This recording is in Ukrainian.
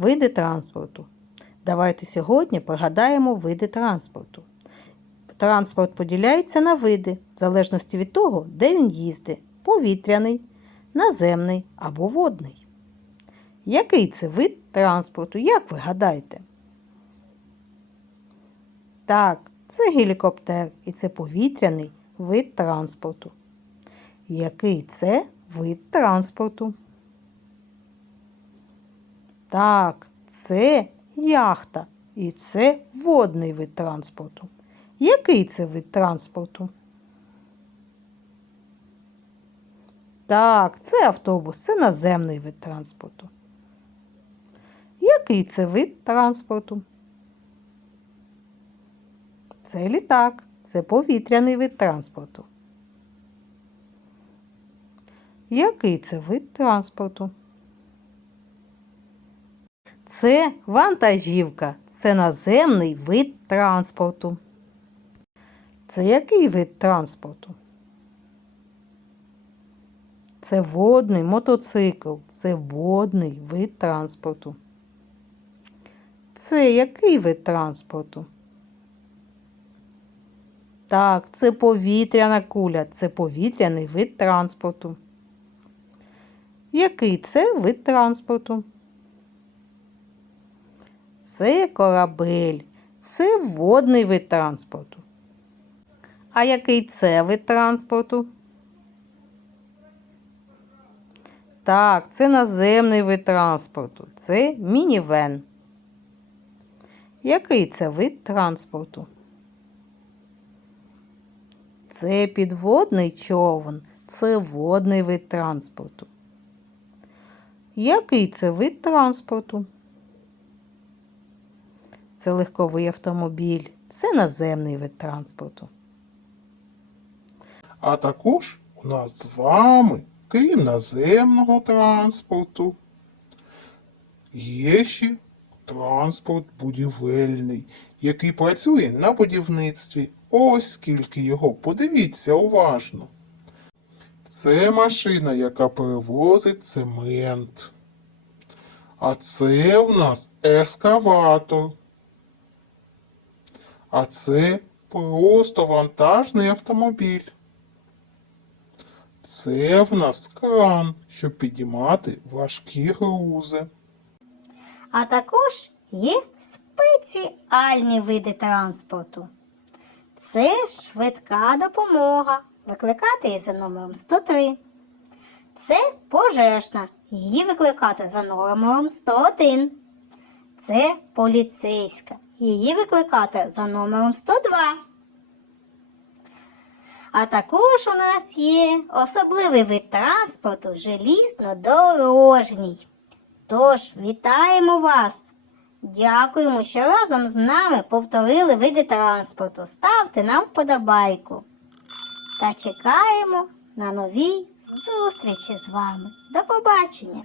види транспорту. Давайте сьогодні пригадаємо види транспорту. Транспорт поділяється на види, в залежності від того, де він їздить повітряний, наземний або водний. Який це вид транспорту, як ви гадаєте? Так, це гелікоптер і це повітряний вид транспорту. Який це вид транспорту? Так, це яхта і це водний вид транспорту. Який це вид транспорту? Так, це автобус, це наземний вид транспорту. Який це вид транспорту? Це літак, це повітряний вид транспорту. Який це вид транспорту? Це вантажівка, це наземний вид транспорту. Це який вид транспорту? Це водний мотоцикл, це водний вид транспорту. Це який вид транспорту? Так, це повітряна куля, це повітряний вид транспорту. Який це вид транспорту? Це корабель, це водний вид транспорту. А який це вид транспорту? Так, це наземний вид транспорту. Це мінівен. Який це вид транспорту? Це підводний човен, це водний вид транспорту. Який це вид транспорту? Це легковий автомобіль, це наземний вид транспорту. А також у нас з вами, крім наземного транспорту, є ще транспорт будівельний, який працює на будівництві. Ось скільки його, подивіться уважно. Це машина, яка перевозить цемент. А це у нас ескаватор. А це просто вантажний автомобіль. Це в нас кран, щоб підіймати важкі грузи. А також є спеціальні види транспорту. Це швидка допомога. Викликати її за номером 103. Це пожежна. Її викликати за номером 101. Це поліцейська. Її викликати за номером 102. А також у нас є особливий вид транспорту желізно-дорожній. Тож, вітаємо вас! Дякуємо, що разом з нами повторили види транспорту. Ставте нам вподобайку. Та чекаємо на нові зустрічі з вами. До побачення!